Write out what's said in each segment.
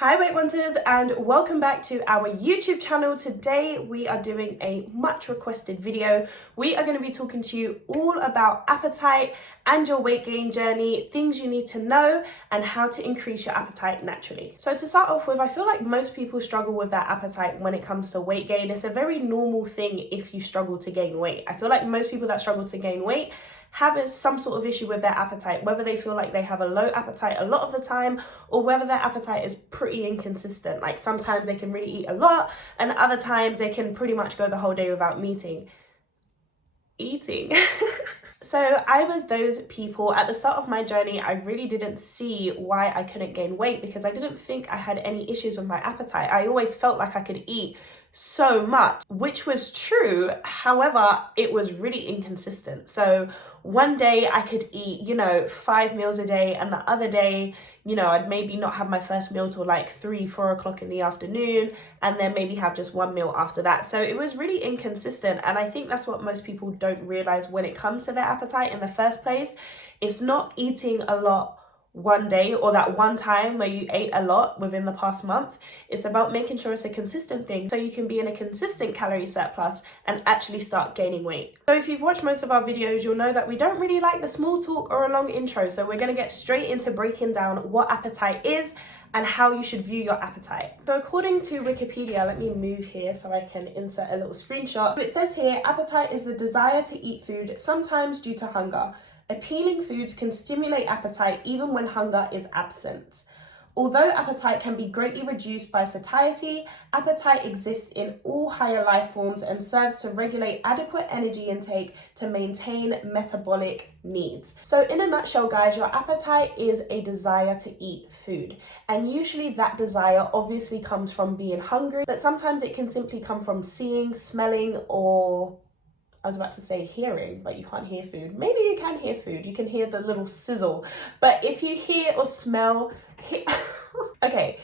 Hi Weight Wanters, and welcome back to our YouTube channel. Today we are doing a much requested video. We are going to be talking to you all about appetite and your weight gain journey, things you need to know and how to increase your appetite naturally. So to start off with, I feel like most people struggle with their appetite when it comes to weight gain. It's a very normal thing if you struggle to gain weight. I feel like most people that struggle to gain weight have some sort of issue with their appetite, whether they feel like they have a low appetite a lot of the time or whether their appetite is pretty inconsistent. Like sometimes they can really eat a lot and other times they can pretty much go the whole day without eating. So I was those people. At the start of my journey, I really didn't see why I couldn't gain weight because I didn't think I had any issues with my appetite. I always felt like I could eat so much, which was true. However, it was really inconsistent. So one day I could eat, 5 meals a day, and the other day, I'd maybe not have my first meal till like 3-4 o'clock in the afternoon, and then maybe have just one meal after that. So it was really inconsistent. And I think that's what most people don't realize when it comes to their appetite in the first place. It's not eating a lot one day or that one time where you ate a lot within the past month. It's about making sure it's a consistent thing so you can be in a consistent calorie surplus and actually start gaining weight. So if you've watched most of our videos, you'll know that we don't really like the small talk or a long intro. So we're going to get straight into breaking down what appetite is and how you should view your appetite. So according to Wikipedia, let me move here so I can insert a little screenshot. It says here, appetite is the desire to eat food, sometimes due to hunger. Appealing foods can stimulate appetite even when hunger is absent. Although appetite can be greatly reduced by satiety, appetite exists in all higher life forms and serves to regulate adequate energy intake to maintain metabolic needs. So in a nutshell, guys, your appetite is a desire to eat food. And usually that desire obviously comes from being hungry, but sometimes it can simply come from seeing, smelling, or I was about to say hearing, but you can't hear food. Maybe you can hear food. You can hear the little sizzle. But if you hear or smell, okay.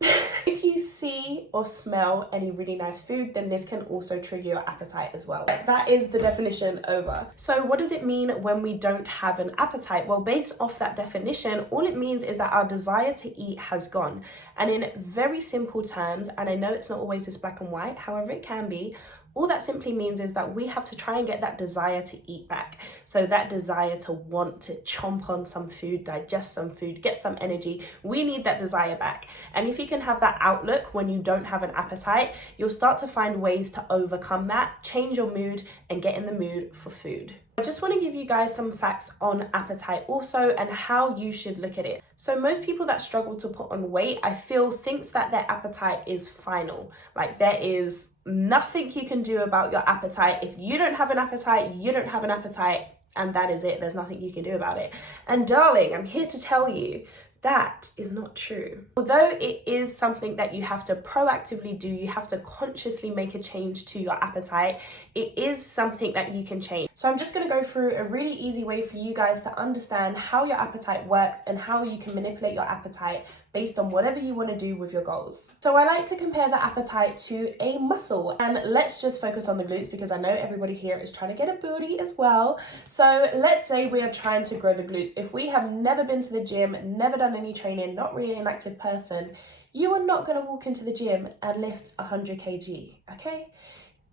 If you see or smell any really nice food, then this can also trigger your appetite as well. That is the definition over. So what does it mean when we don't have an appetite? Well, based off that definition, all it means is that our desire to eat has gone. And in very simple terms, and I know it's not always this black and white, however it can be, all that simply means is that we have to try and get that desire to eat back. So that desire to want to chomp on some food, digest some food, get some energy, we need that desire back. And if you can have that outlook when you don't have an appetite, you'll start to find ways to overcome that, change your mood and get in the mood for food. I just want to give you guys some facts on appetite also and how you should look at it. So most people that struggle to put on weight, I feel, thinks that their appetite is final. Like there is nothing you can do about your appetite. If you don't have an appetite, you don't have an appetite, and that is it. There's nothing you can do about it. And darling, I'm here to tell you that is not true. Although it is something that you have to proactively do, you have to consciously make a change to your appetite, it is something that you can change. So I'm just going to go through a really easy way for you guys to understand how your appetite works and how you can manipulate your appetite based on whatever you want to do with your goals. So I like to compare the appetite to a muscle, and let's just focus on the glutes because I know everybody here is trying to get a booty as well. So let's say we are trying to grow the glutes. If we have never been to the gym, never done any training, not really an active person, you are not going to walk into the gym and lift 100 kg, okay?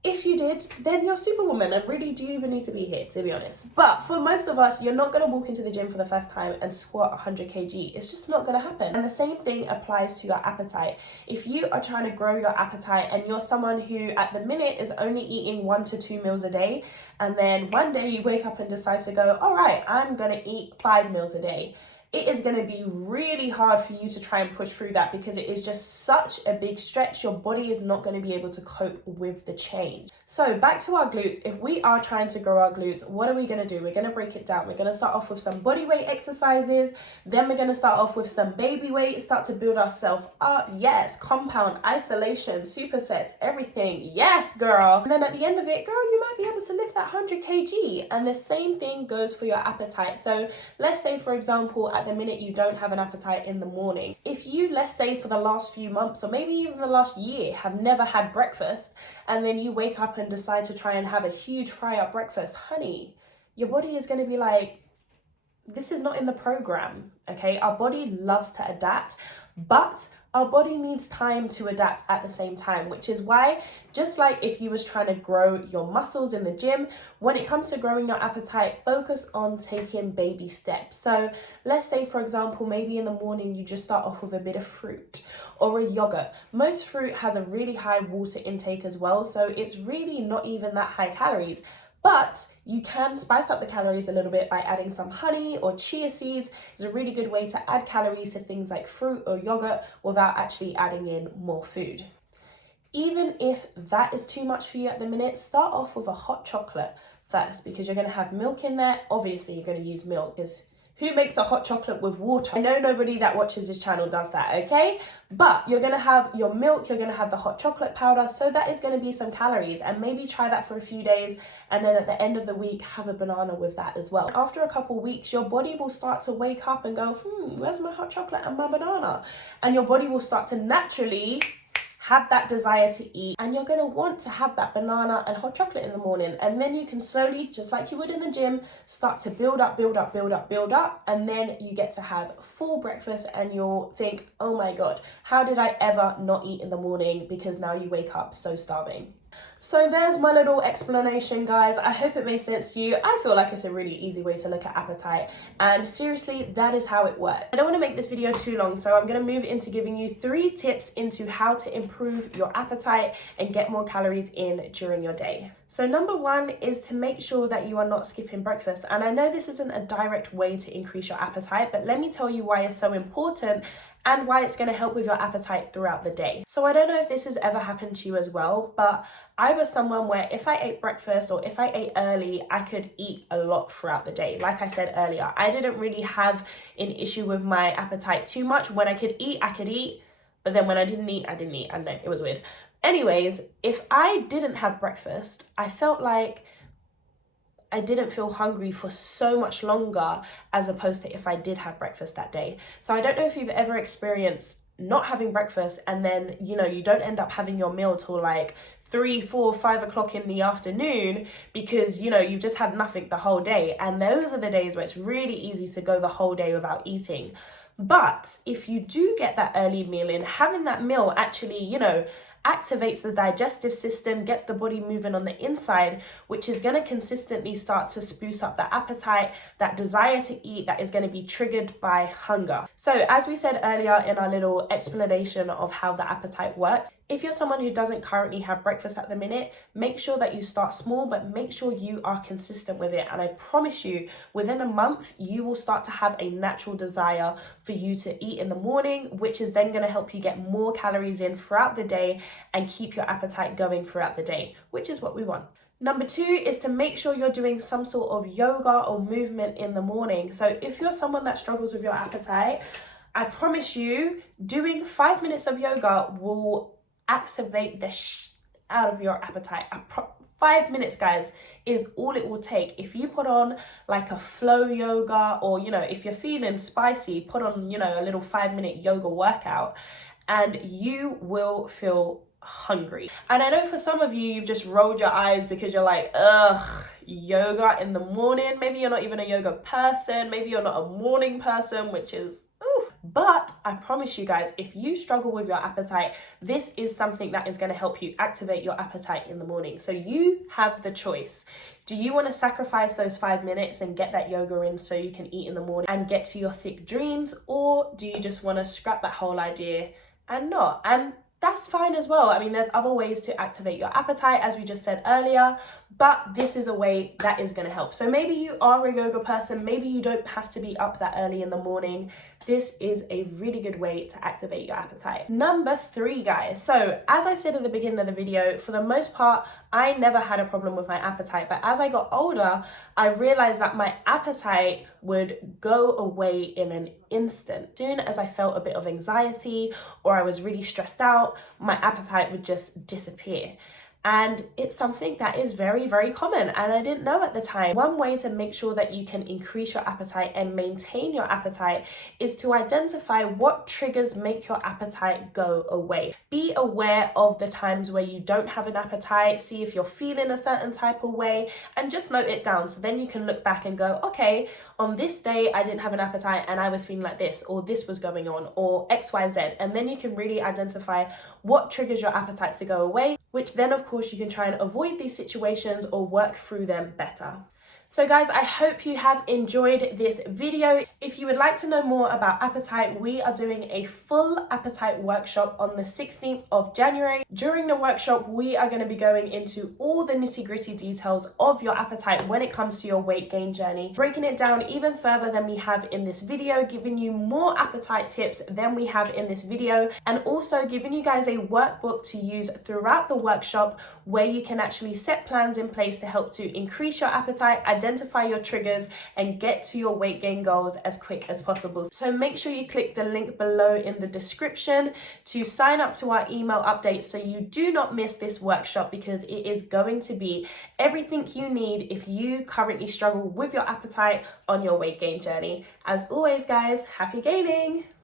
If you did, then you're superwoman and really do even need to be here, to be honest. But for most of us, you're not going to walk into the gym for the first time and squat 100 kg. It's just not going to happen. And the same thing applies to your appetite. If you are trying to grow your appetite and you're someone who at the minute is only eating 1 to 2 meals a day, and then one day you wake up and decide to go, all right, I'm going to eat 5 meals a day. It is going to be really hard for you to try and push through that because it is just such a big stretch. Your body is not going to be able to cope with the change. So back to our glutes. If we are trying to grow our glutes, what are we going to do? We're going to break it down. We're going to start off with some body weight exercises. Then we're going to start off with some baby weight, start to build ourselves up. Yes, compound, isolation, supersets, everything. Yes, girl. And then at the end of it, girl, you might be able to lift that 100 kg. And the same thing goes for your appetite. So let's say, for example, at the minute you don't have an appetite in the morning. If you, let's say for the last few months or maybe even the last year, have never had breakfast, and then you wake up and decide to try and have a huge fry-up breakfast, honey, your body is going to be like, this is not in the program, okay? Our body loves to adapt, but Our body needs time to adapt at the same time, which is why, just like if you was trying to grow your muscles in the gym, when it comes to growing your appetite, focus on taking baby steps. So let's say, for example, maybe in the morning you just start off with a bit of fruit or a yogurt. Most fruit has a really high water intake as well, so it's really not even that high calories. But you can spice up the calories a little bit by adding some honey or chia seeds. It's a really good way to add calories to things like fruit or yogurt without actually adding in more food. Even if that is too much for you at the minute, start off with a hot chocolate first, because you're going to have milk in there. Obviously, you're going to use milk, because who makes a hot chocolate with water? I know nobody that watches this channel does that, okay? But you're gonna have your milk, you're gonna have the hot chocolate powder, so that is gonna be some calories, and maybe try that for a few days, and then at the end of the week, have a banana with that as well. After a couple weeks, your body will start to wake up and go, where's my hot chocolate and my banana? And your body will start to naturally have that desire to eat, and you're going to want to have that banana and hot chocolate in the morning. And then you can slowly, just like you would in the gym, start to build up, and then you get to have full breakfast, and you'll think, oh my god, how did I ever not eat in the morning? Because now you wake up so starving. So there's my little explanation, guys. I hope it makes sense to you. I feel like it's a really easy way to look at appetite, and seriously, that is how it works. I don't want to make this video too long, so I'm going to move into giving you 3 tips into how to improve your appetite and get more calories in during your day. So number 1 is to make sure that you are not skipping breakfast. And I know this isn't a direct way to increase your appetite, but let me tell you why it's so important and why it's going to help with your appetite throughout the day. So I don't know if this has ever happened to you as well, but I was someone where if I ate breakfast or if I ate early, I could eat a lot throughout the day. Like I said earlier, I didn't really have an issue with my appetite too much. When I could eat, but then when I didn't eat, I didn't eat. I don't know, it was weird. Anyways, if I didn't have breakfast, I felt like I didn't feel hungry for so much longer as opposed to if I did have breakfast that day. So I don't know if you've ever experienced not having breakfast and then, you don't end up having your meal till like 3, 4, 5 o'clock in the afternoon because, you've just had nothing the whole day. And those are the days where it's really easy to go the whole day without eating. But if you do get that early meal in, having that meal actually, activates the digestive system, gets the body moving on the inside, which is going to consistently start to spruce up the appetite, that desire to eat that is going to be triggered by hunger. So as we said earlier in our little explanation of how the appetite works, if you're someone who doesn't currently have breakfast at the minute, make sure that you start small, but make sure you are consistent with it. And I promise you, within a month, you will start to have a natural desire for you to eat in the morning, which is then going to help you get more calories in throughout the day and keep your appetite going throughout the day, which is what we want. Number 2 is to make sure you're doing some sort of yoga or movement in the morning. So if you're someone that struggles with your appetite, I promise you, doing 5 minutes of yoga will activate the out of your appetite. 5 minutes, guys, is all it will take. If you put on like a flow yoga, or if you're feeling spicy, put on a little 5-minute yoga workout, and you will feel hungry. And I know for some of you, you've just rolled your eyes because you're like, ugh, yoga in the morning. Maybe you're not even a yoga person, maybe you're not a morning person, which is but I promise you guys, if you struggle with your appetite, this is something that is going to help you activate your appetite in the morning. So you have the choice. Do you want to sacrifice those 5 minutes and get that yoga in so you can eat in the morning and get to your thick dreams? Or do you just want to scrap that whole idea and not? And that's fine as well. I mean, there's other ways to activate your appetite, as we just said earlier, but this is a way that is going to help. So maybe you are a yoga person, maybe you don't have to be up that early in the morning. This is a really good way to activate your appetite. Number 3, guys. So as I said at the beginning of the video, for the most part, I never had a problem with my appetite. But as I got older, I realized that my appetite would go away in an instant. As soon as I felt a bit of anxiety or I was really stressed out, my appetite would just disappear. And it's something that is very, very common, and I didn't know at the time. One way to make sure that you can increase your appetite and maintain your appetite is to identify what triggers make your appetite go away. Be aware of the times where you don't have an appetite, see if you're feeling a certain type of way, and just note it down. So then you can look back and go, okay, on this day I didn't have an appetite and I was feeling like this, or this was going on, or XYZ. And then you can really identify what triggers your appetite to go away, which then of course you can try and avoid these situations or work through them better. So guys, I hope you have enjoyed this video. If you would like to know more about appetite, we are doing a full appetite workshop on the 16th of January. During the workshop, we are going to be going into all the nitty-gritty details of your appetite when it comes to your weight gain journey, breaking it down even further than we have in this video, giving you more appetite tips than we have in this video, and also giving you guys a workbook to use throughout the workshop where you can actually set plans in place to help to increase your appetite, identify your triggers, and get to your weight gain goals as quick as possible. So make sure you click the link below in the description to sign up to our email updates so you do not miss this workshop, because it is going to be everything you need if you currently struggle with your appetite on your weight gain journey. As always, guys, happy gaining!